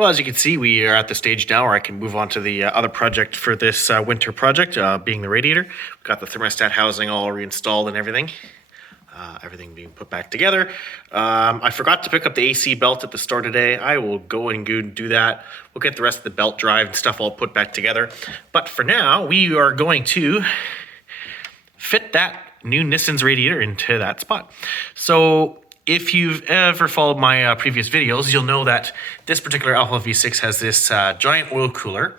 Well, as you can see, we are at the stage now where I can move on to the other project for this winter project, being the radiator. We've got the thermostat housing all reinstalled and everything. Everything being put back together. I forgot to pick up the AC belt at the store today. I will go and do that. We'll get the rest of the belt drive and stuff all put back together. But for now, we are going to fit that new Nissens radiator into that spot. So if you've ever followed my previous videos, you'll know that this particular Alpha V6 has this giant oil cooler,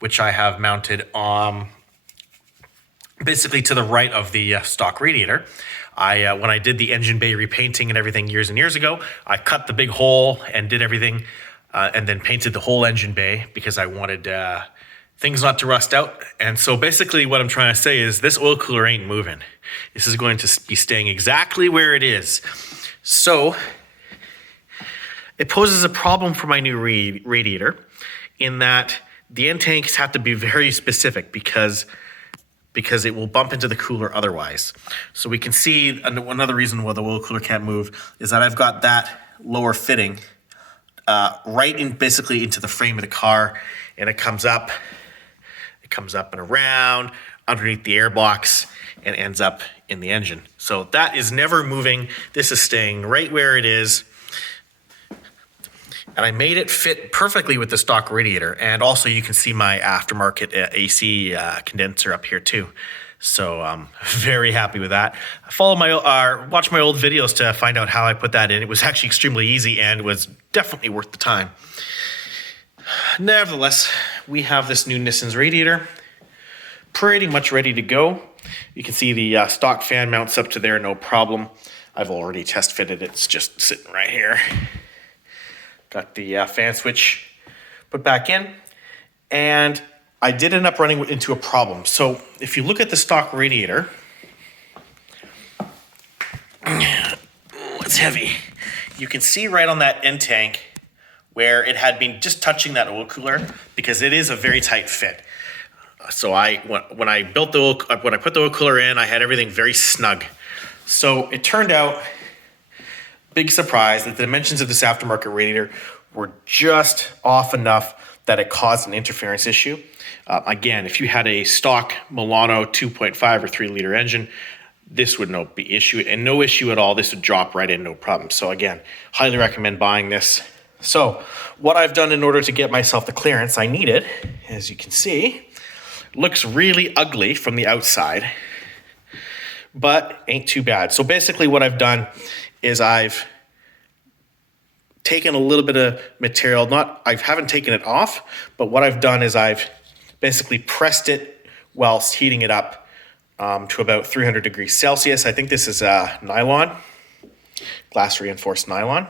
which I have mounted basically to the right of the stock radiator. When I did the engine bay repainting and everything years and years ago, I cut the big hole and did everything and then painted the whole engine bay because I wanted things not to rust out. And so basically what I'm trying to say is this oil cooler ain't moving. This is going to be staying exactly where it is. So it poses a problem for my new radiator in that the end tanks have to be very specific because it will bump into the cooler otherwise. So we can see another reason why the oil cooler can't move is that I've got that lower fitting right in basically into the frame of the car, and it comes up and around underneath the air box and ends up in the engine. So that is never moving. This is staying right where it is. And I made it fit perfectly with the stock radiator. And also you can see my aftermarket AC condenser up here too. So I'm very happy with that. Watch my old videos to find out how I put that in. It was actually extremely easy and was definitely worth the time. Nevertheless, we have this new Nissens radiator pretty much ready to go. You can see the stock fan mounts up to there, no problem. I've already test fitted it. It's just sitting right here. Got the fan switch put back in, and I did end up running into a problem. So if you look at the stock radiator, it's heavy. You can see right on that end tank where it had been just touching that oil cooler because it is a very tight fit. So when I put the oil cooler in, I had everything very snug. So it turned out, big surprise, that the dimensions of this aftermarket radiator were just off enough that it caused an interference issue. Again, if you had a stock Milano 2.5 or 3 liter engine, this would not be issue, and no issue at all. This would drop right in, no problem. So again, highly recommend buying this. So what I've done in order to get myself the clearance I needed, as you can see, looks really ugly from the outside, but ain't too bad. So basically what I've done is I've taken a little bit of material, I haven't taken it off, but what I've done is I've basically pressed it whilst heating it up to about 300 degrees Celsius. I think this is nylon, glass reinforced nylon.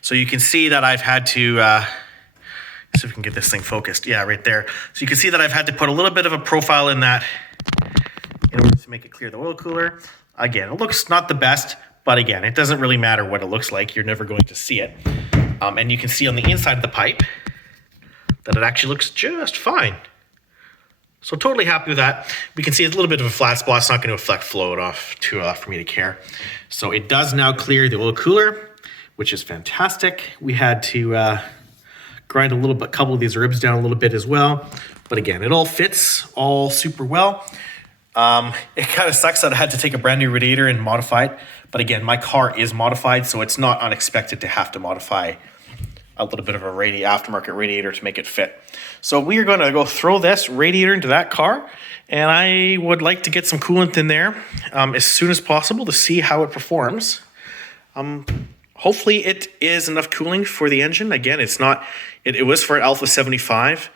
So you can see that I've had to, see if we can get this thing focused. Yeah, right there. So you can see that I've had to put a little bit of a profile in that in order to make it clear the oil cooler. Again, it looks not the best, but again, it doesn't really matter what it looks like. You're never going to see it. And you can see on the inside of the pipe that it actually looks just fine. So totally happy with that. We can see it's a little bit of a flat spot. It's not going to affect flow off for me to care. So it does now clear the oil cooler, which is fantastic. We had to grind a couple of these ribs down a little bit as well. But again, it all fits all super well. It kind of sucks that I had to take a brand new radiator and modify it. But again, my car is modified, so it's not unexpected to have to modify a little bit of a aftermarket radiator to make it fit. So we are going to go throw this radiator into that car, and I would like to get some coolant in there as soon as possible to see how it performs. Hopefully it is enough cooling for the engine. Again, it was for Alpha 75.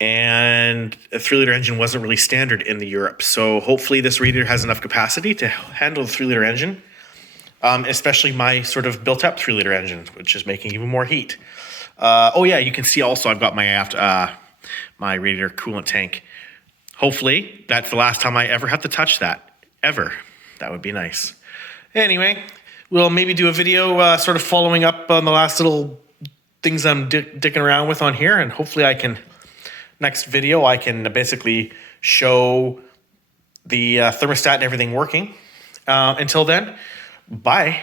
And a 3-liter engine wasn't really standard in Europe. So hopefully this radiator has enough capacity to handle the 3-liter engine, especially my sort of built-up 3-liter engine, which is making even more heat. Oh yeah, you can see also I've got my radiator coolant tank. Hopefully that's the last time I ever have to touch that, ever. That would be nice. Anyway, we'll maybe do a video sort of following up on the last little things I'm dicking around with on here, and hopefully next video, I can basically show the thermostat and everything working. Until then, bye.